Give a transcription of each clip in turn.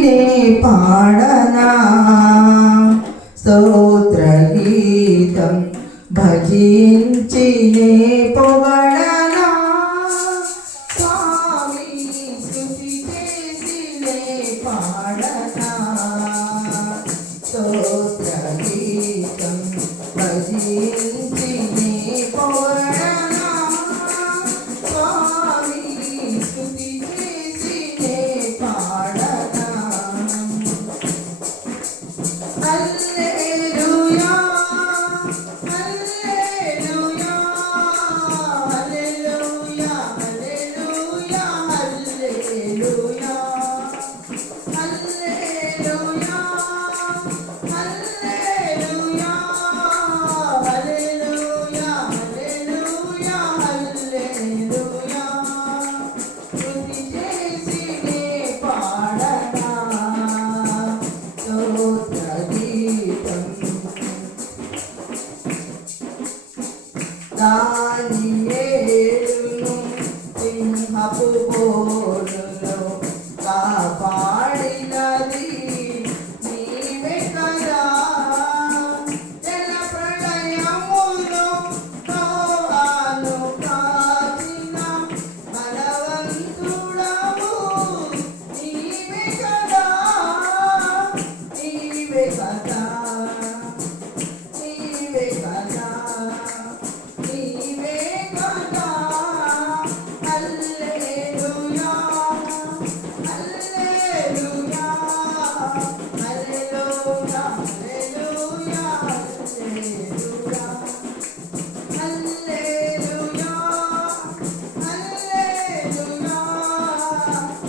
నే పాడనా స్తోత్రగీతం భజించి నే పొగడనా స్వామి స్తుతి చేసి నే పాడనా స్తోత్రగీతం భజించి నే పొగడనా స్వామి స్తుతి చేసి నే పాడనా హల్లెలూయా హల్లెలూయా హల్లెలూయా హల్లెలూయా హల్లెలూయా హల్లెలూయా హల్లెలూయా హల్లెలూయా హల్లెలూయా హల్లెలూయా స్తుతి చేసి నే పాడనా స్తోత్రగీతం దానియేలును సింహపు బోనులో కాపాడినది నీవే కదా జలప్రళయములో నోవాను కాచిన బలవంతుడవు నీవే కదా నీవే కదా నీవే కదా నీవే కదా హల్లెలూయా హల్లెలూయా హల్లెలూయా హల్లెలూయా హల్లెలూయా హల్లెలూయా హల్లెలూయా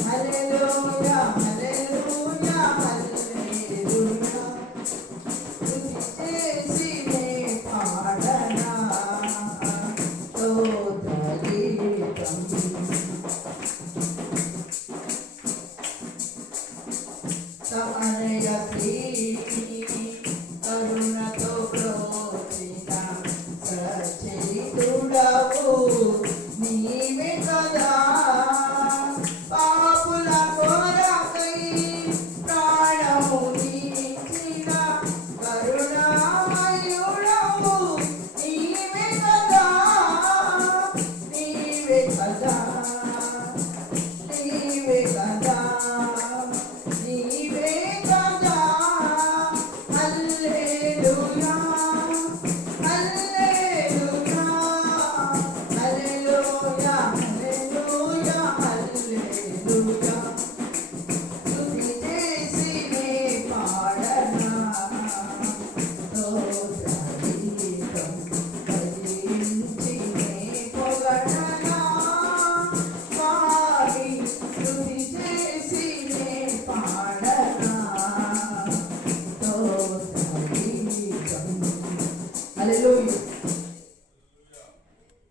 హల్లెలూయా హల్లెలూయా హల్లెలూయా స్తుతి చేసి నే పాడనా స్తోత్రగీతం సమరయ ప్రీతి